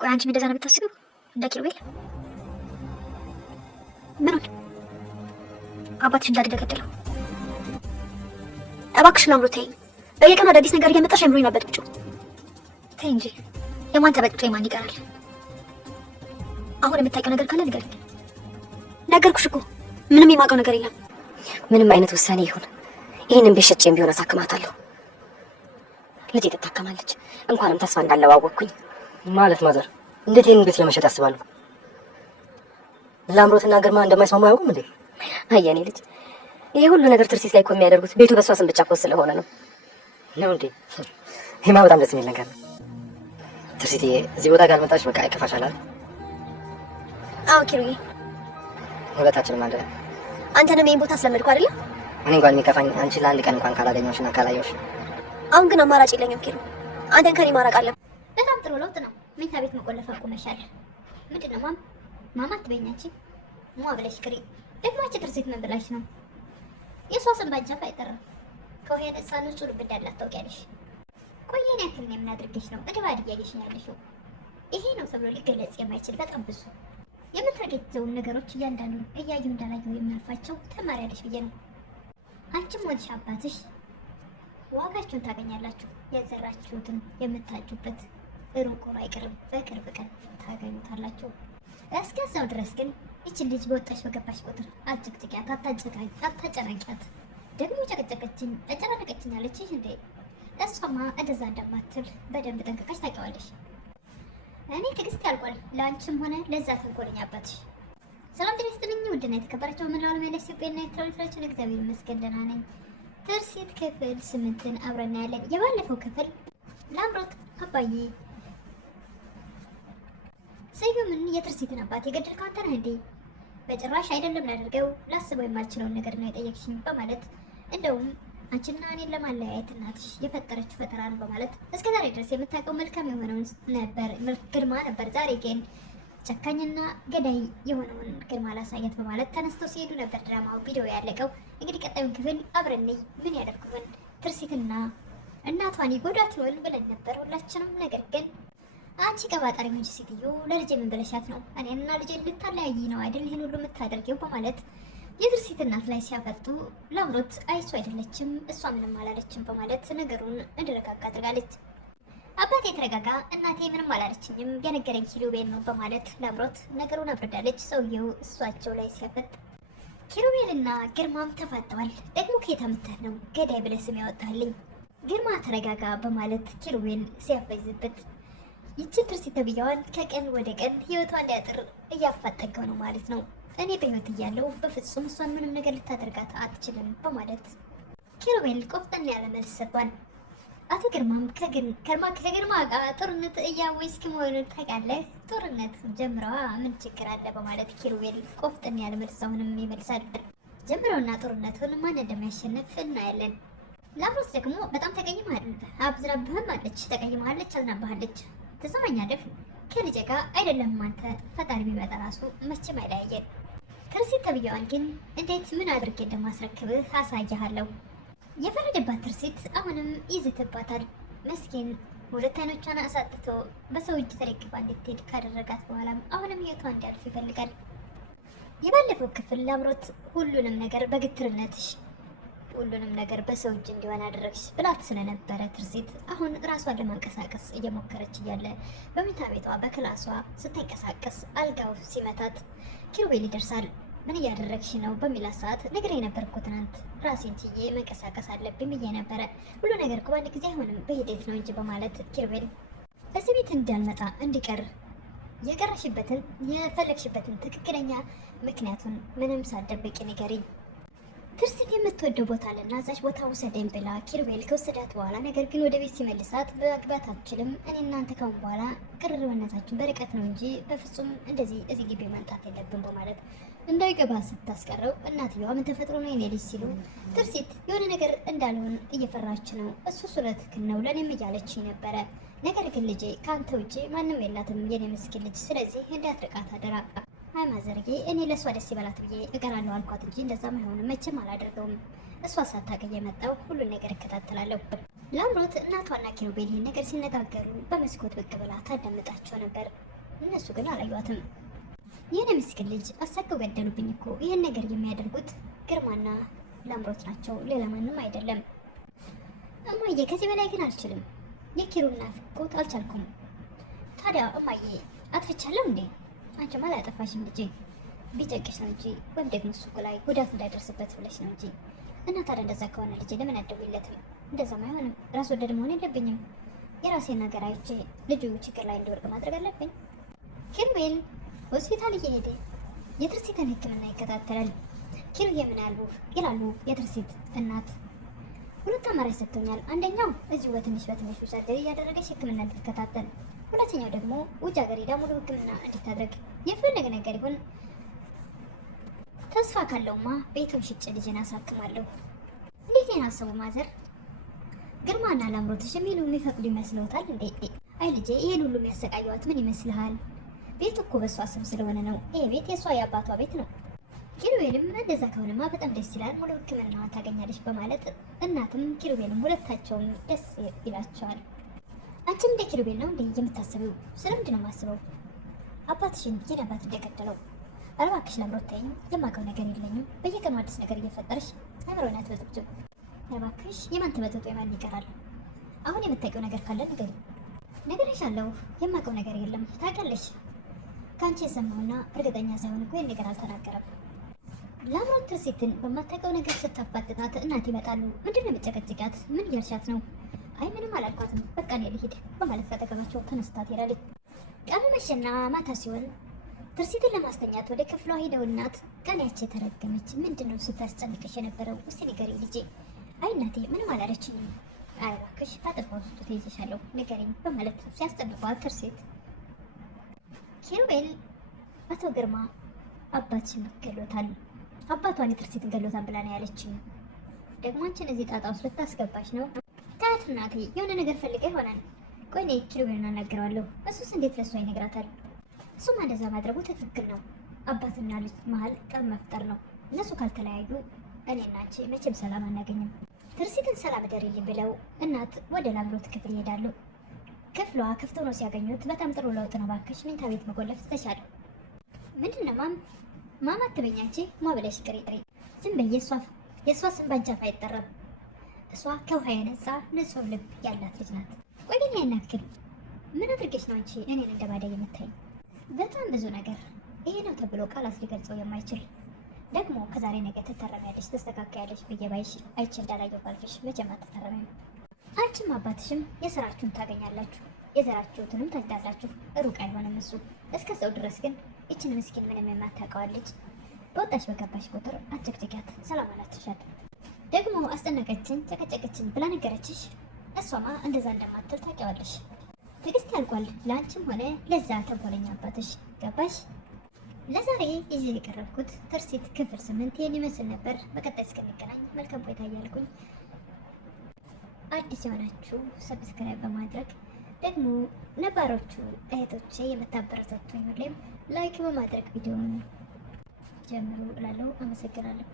ቆይ አንቺ እንደዛ ነው የምታስቢው? እንደ ኪሩቤል ምኑን አባትሽ እንዳልተገደለው? እባክሽ ላምሮ ተይኝ። በየቀኑ አዳዲስ ነገር እየመጣሽ አይምሮኝ አበጥብጪው። ተይ እንጂ የማን ተበጥብጦ የማን ይቀራል? አሁን የምታውቂው ነገር ካለ ንገሪኝ። ነገርኩሽ እኮ ምንም የማውቀው ነገር የለም። ምንም አይነት ውሳኔ ይሁን ይህንን ቤት ሸጬም ቢሆን አሳክማታለሁ። ልጄ ትታከማለች። እንኳንም ተስፋ እንዳለው አወቅኩኝ። ማለት ማዘር እንዴት ይህንን ቤት ለመሸጥ ያስባሉ? ላምሮትና ግርማ እንደማይስማሙ አያውቁም እንዴ? አየኔ ልጅ ይሄ ሁሉ ነገር ትርሲት ላይ እኮ የሚያደርጉት ቤቱ በሷ ስም ብቻ እኮ ስለሆነ ነው። ነው እንዴ? ይሄማ በጣም ደስ የሚል ነገር ነው። ትርሲት እዚህ ቦታ ጋር መጣች፣ በቃ አይከፋሻል አይደል? አዎ ኪሩዬ፣ ሁለታችንም አንድ ላይ። አንተንም ይሄን ቦታ ስለመድኩ አይደለ? እኔ እንኳን የሚከፋኝ አንቺ ለአንድ ቀን እንኳን ካላገኘሁሽና ካላየሁሽ። አሁን ግን አማራጭ የለኝም ኪሩ፣ አንተን ከኔ ማራቅ አለ። በጣም ጥሩ ለውጥ ነው። መኝታ ቤት መቆለፍ አቁመሻል። ምንድን ነው ማማ አትበይኛች ሟ ብለሽ ክሪ። ደግሞ አንቺ ትርሲት ምን ብላሽ ነው? የሷ ስም ባንቺ አፍ አይጠራም። ከሆነ ነፃ ንጹህ ልብ እንዳላት ታውቂያለሽ። ቆየን ያክል ነው የምናድርግሽ ነው እድባድ እያየሽኝ ያለሽው። ይሄ ነው ተብሎ ሊገለጽ የማይችል በጣም ብዙ የምታገኘውን ነገሮች እያንዳንዱን እያየሁ እንዳላየሁ የሚያልፋቸው ተማሪያለሽ ብዬ ነው። አንቺም ወልሽ አባትሽ ዋጋችሁን ታገኛላችሁ። የዘራችሁትን የምታጩበት ሩቅ አይቀርም፣ በቅርብ ቀን ታገኙታላችሁ። እስከዛው ድረስ ግን ይችን ልጅ በወጣሽ በገባሽ ቁጥር አጭቅጭቂያት፣ አታጨናቂያት። ደግሞ ጨቀጨቀችኝ አጨናነቀችኝ አለችሽ እንዴ? እሷማ እንደዛ እንደማትል በደንብ ጠንቅቀሽ ታውቂዋለሽ። እኔ ትዕግስት ያልቋል ለአንቺም ሆነ ለዛ ተንኮለኛ አባትሽ። ሰላም ጤና ይስጥልኝ ውድና የተከበራችሁ ምን ዓለም ያለ ኢትዮጵያና ኤርትራውያን እግዚአብሔር ይመስገን ደህና ነኝ። ትርሲት ክፍል 8ን አብረን እናያለን። የባለፈው ክፍል ላምሮት አባዬ ስዩምን የትርሲትን አባት የገደልከው አንተ ነህ እንዴ? በጭራሽ አይደለም፣ ላደርገው ላስበው የማልችለውን ነገር ነው የጠየቅሽኝ በማለት እንደውም አንቺና እኔን ለማለያየት እናትሽ የፈጠረችው ፈጠራ ነው በማለት እስከ ዛሬ ድረስ የምታውቀው መልካም የሆነውን ነበር ግርማ ነበር። ዛሬ ግን ጨካኝና ገዳይ የሆነውን ግርማ ላሳያት በማለት ተነስተው ሲሄዱ ነበር ድራማው ቪዲዮ ያለቀው። እንግዲህ ቀጣዩን ክፍል አብረን ምን ያደርጉን ትርሲትና እናቷን ይጎዳት ይሆን ብለን ነበር ሁላችንም። ነገር ግን አንቺ ቀባጣሪ ሆንሽ ሴትዮ ለልጄ ምን ብለሻት ነው? እኔና ልጄ ልታለያይ ነው አይደል ይሄን ሁሉ የምታደርጊው? በማለት የትርሲት እናት ላይ ሲያፈጡ ላምሮት አይሱ አይደለችም እሷ ምንም አላለችም በማለት ነገሩን እንዲረጋጋ አድርጋለች። አባቴ ተረጋጋ፣ እናቴ ምንም አላለችኝም የነገረኝ ኪሩቤል ነው በማለት ላምሮት ነገሩን አብርዳለች። ሰውየው እሷቸው ላይ ሲያፈጥ ኪሩቤልና ግርማም ተፋጠዋል። ደግሞ ከየት አምጥተህ ነው ገዳይ ብለህ ስም ያወጣልኝ? ግርማ ተረጋጋ በማለት ኪሩቤል ሲያፈዝበት ይችን ትርሲት ተብያዋን ከቀን ወደ ቀን ህይወቷ እንዲያጥር እያፋጠገው ነው ማለት ነው። እኔ በህይወት እያለሁ በፍጹም እሷን ምንም ነገር ልታደርጋት አትችልም በማለት ኪሩቤል ቆፍጠን ያለ መልስ ሰጥቷል። አቶ ግርማም ከግርማ ጋር ጦርነት እያወይስክ መሆኑን ታውቃለህ? ጦርነት ጀምረዋ ምን ችግር አለ በማለት ኪሩቤል ቆፍጠን ያለ መልስ አሁንም ይመልሳል። ጀምረውና ጦርነቱን ማን እንደሚያሸንፍ እናያለን። ላምሮት ደግሞ በጣም ተቀይማለች፣ አብዝራብህም አለች፣ ተቀይማለች፣ አዝናባሃለች። ትሰማኛለህ? ከልጄ ጋር አይደለም አንተ ፈጣሪ ቢመጣ ራሱ መቼም አይለያየን። ትርሲት ተብያዋን ግን እንዴት ምን አድርጌ እንደማስረክብህ አሳያለሁ። የፈረደባት ትርሲት አሁንም ይዝትባታል። መስኪን ሁለት አይኖቿን አሳጥቶ በሰው እጅ ተደግፋ እንድትሄድ ካደረጋት በኋላም አሁንም ህይወቷ እንዲያልፍ ይፈልጋል። የባለፈው ክፍል ላምሮት ሁሉንም ነገር በግትርነትሽ ሁሉንም ነገር በሰው እጅ እንዲሆን አደረግሽ ብላት ስለነበረ ትርሲት አሁን ራሷን ለማንቀሳቀስ እየሞከረች እያለ በመኝታ ቤቷ በክላሷ ስትንቀሳቀስ አልጋው ሲመታት ኪሩቤል ይደርሳል። ምን እያደረግሽ ነው በሚላት ሰዓት ነገር የነበርኩ ትናንት ራሴን ችዬ መንቀሳቀስ አለብኝ ብዬ ነበረ። ሁሉ ነገር እኮ በአንድ ጊዜ አይሆንም በሂደት ነው እንጂ በማለት ኪሩቤል እዚህ ቤት እንዳልመጣ እንዲቀር የቀረሽበትን የፈለግሽበትን ትክክለኛ ምክንያቱን ምንም ሳትደብቂ ንገሪኝ። ትርሲት የምትወደው ቦታ አለና እዛች ቦታ ውሰደኝ ብላ ኪሩቤል ከወሰዳት በኋላ ነገር ግን ወደ ቤት ሲመልሳት በመግባት አትችልም፣ እኔ እናንተ ካሁን በኋላ ቅርርብነታችን በርቀት ነው እንጂ በፍጹም እንደዚህ እዚህ ግቢ መምጣት የለብን በማለት እንዳይገባ ስታስቀረው እናትየዋ ምን ተፈጥሮ ነው የኔ ልጅ ሲሉ ትርሲት የሆነ ነገር እንዳልሆን እየፈራች ነው፣ እሱ ትክክል ነው ለእኔም እያለች ነበረ። ነገር ግን ልጄ ከአንተ ውጭ ማንም የላትም የኔ ምስኪን ልጅ፣ ስለዚህ እንዳትርቃት አደራ። አይ ማዘርጌ እኔ ለእሷ ደስ ይበላት ብዬ እቀራለሁ አልኳት እንጂ እንደዛም አይሆንም መቼም አላደርገውም። እሷ ሳታውቅ የመጣው ሁሉን ነገር እከታተላለሁ። ላምሮት እናቷና ኪሩቤል ይህን ነገር ሲነጋገሩ በመስኮት ብቅ ብላ ታዳምጣቸው ነበር። እነሱ ግን አላዩዋትም። ይህን ምስኪን ልጅ አሳቀው ገደሉብኝ እኮ። ይህን ነገር የሚያደርጉት ግርማና ላምሮት ናቸው፣ ሌላ ማንም አይደለም። እማዬ ከዚህ በላይ ግን አልችልም። የኪሩና ፍቆት አልቻልኩም። ታዲያ እማዬ አጥፍቻለሁ እንዴ? አንቺማ አላጠፋሽም ልጄ፣ ቢጨቅሽ ነው እንጂ ወይም ደግሞ እሱ ላይ ጉዳት እንዳይደርስበት ብለሽ ነው እንጂ። እና ታዲያ እንደዛ ከሆነ ልጄ ለምን አትደውይለትም? እንደዛም አይሆንም። ራስ ወደድ መሆን የለብኝም። የራሴን ነገር አይቼ ልጁ ችግር ላይ እንዲወርቅ ማድረግ አለብኝ። ኪሩቤል ሆስፒታል እየሄደ የትርሲትን ሕክምና ይከታተላል። ኪሩዬ ምን ይላሉ የትርሲት እናት? ሁለት አማራጭ ሰጥቶኛል። አንደኛው እዚሁ በትንሹ ሰርጀሪ እያደረገች ሕክምና እንድትከታተል፣ ሁለተኛው ደግሞ ውጭ ሀገር ሄዳ ሙሉ ሕክምና እንድታደርግ። የፈለገ ነገር ይሁን ተስፋ ካለውማ ቤቱን ሽጬ ልጄን አሳክማለሁ። እንዴት ይህን አሰቡ ማዘር? ግርማና ላምሮትሽ የሚሉ የሚፈቅዱ ይመስለውታል እንዴ? አይ ልጄ፣ ይህን ሁሉ የሚያሰቃየዋት ምን ይመስልሃል? ቤቱ እኮ በእሷ ስም ስለሆነ ነው። ይሄ ቤት የእሷ የአባቷ ቤት ነው። ኪሩቤልም እንደዛ ከሆነማ በጣም ደስ ይላል፣ ሙሉ ሕክምናዋን ታገኛለች በማለት እናትም ኪሩቤልም ሁለታቸውም ደስ ይላቸዋል። አንቺም እንደ ኪሩቤል ነው እንዴ የምታስበው? ስለምንድን ነው የማስበው? አባትሽን የኔ አባት እንደገደለው። ኧረ እባክሽ ላምሮት ተይኝ፣ የማውቀው ነገር የለኝም። በየቀኑ አዲስ ነገር እየፈጠረሽ አእምሮዬን አትበጥብጭው። ኧረ እባክሽ የማን ተበጥብጦ የማን ይቀራል? አሁን የምታውቂው ነገር ካለ ንገሪኝ። ነግሬሻለሁ፣ የማውቀው ነገር የለም። ታውቂያለሽ፣ ከአንቺ የሰማውና እርግጠኛ ሳይሆን እኮ ይህን ነገር አልተናገረም። ላምሮት ትርሲትን በማታውቀው ነገር ስታፋጥጣት እናት ይመጣሉ። ምንድን ነው የምጨቀጭቃት? ምን እያልሻት ነው? አይ ምንም አላልኳትም፣ በቃ እኔ ልሂድ በማለት ካጠገባቸው ተነስታ ትሄዳለች። ቀኑ መሸና ማታ ሲሆን ትርሲትን ለማስተኛት ወደ ክፍሏ ሄደው እናት ቀን ያቺ የተረገመች ምንድን ነው ስታስጨንቅሽ የነበረው? እስቲ ንገሪኝ ልጄ። አይ እናቴ ምንም አላለችኝም። ኧረ እባክሽ አጥፋው ውስጡ ትይዝሻለሁ ንገሪኝ በማለት ሲያስጠብቋት ትርሲት ኪሩቤል አቶ ግርማ አባትሽን ገሎታል፣ አባቷን የትርሲትን ገሎታል ብላ ነው ያለችኝ። ደግሞ አንቺን እዚህ ጣጣ ውስጥ ልታስገባሽ ነው? ታያት እናቴ፣ የሆነ ነገር ፈልጋ ይሆናል። ቆይ እኔ ኪሩቤልን አናግረዋለሁ። እሱስ እንዴት ለሷ ይነግራታል? እሱም እንደዛ ማድረጉ ትክክል ነው። አባትና ልጅ መሀል ጠብ መፍጠር ነው። እነሱ ካልተለያዩ እኔና አንቺ መቼም ሰላም አናገኝም። ትርሲትን ሰላም እደሪልኝ ብለው እናት ወደ ላምሮት ክፍል ይሄዳሉ። ክፍሏ ክፍት ሆኖ ሲያገኙት በጣም ጥሩ ለውጥ ነው፣ እባክሽ መኝታ ቤት መቆለፍ ተቻለ። ምንድን ነው ማማ አትበኝ አንቺ፣ ማ ብለሽ ቅሪ ዝም በይ። የእሷ ስም ባንቺ አፍ አይጠራም። እሷ ከውሃ የነጻ ንጹህ ልብ ያላት ልጅ ናት። ቆይ ግን ያን ያክል ምን አድርገሽ ነው አንቺ እኔን እንደ ባዳ የምታይ? በጣም ብዙ ነገር፣ ይሄ ነው ተብሎ ቃላት ሊገልጸው የማይችል። ደግሞ ከዛሬ ነገ ትታረሚያለሽ፣ ተስተካከያለሽ ብዬ ባይሽ አይቼ እንዳላየው ባልፍሽ መቼም አትታረሚም። አንቺም አባትሽም የስራችሁን ታገኛላችሁ፣ የዘራችሁትንም ታጭዳላችሁ። ሩቅ አይሆንም እሱ። እስከዛው ድረስ ግን ይችን ምስኪን ምንም የማታውቀዋል ልጅ በወጣሽ በገባሽ ቁጥር አጭቅጭቂያት፣ ሰላም አላትሻት። ደግሞ አስጨነቀችን፣ ጨቀጨቀችን ብላ ነገረችሽ። እሷማ እንደዛ እንደማትል ታውቂዋለሽ። ትዕግስት ያልቋል፣ ለአንቺም ሆነ ለዛ ተንኮለኛ አባትሽ። ገባሽ? ለዛሬ ይዤ የቀረብኩት ትርሲት ክፍል 8 ይህን ይመስል ነበር። በቀጣይ እስከሚገናኝ መልካም ቆይታ እያልኩኝ አዲስ የሆናችሁ ሰብስክራይብ በማድረግ ደግሞ ነባሮቹ እህቶቼ የምታበረታቱኝ ሁሌም ላይክ በማድረግ ቪዲዮውን ጀምሩ እላለሁ። አመሰግናለሁ።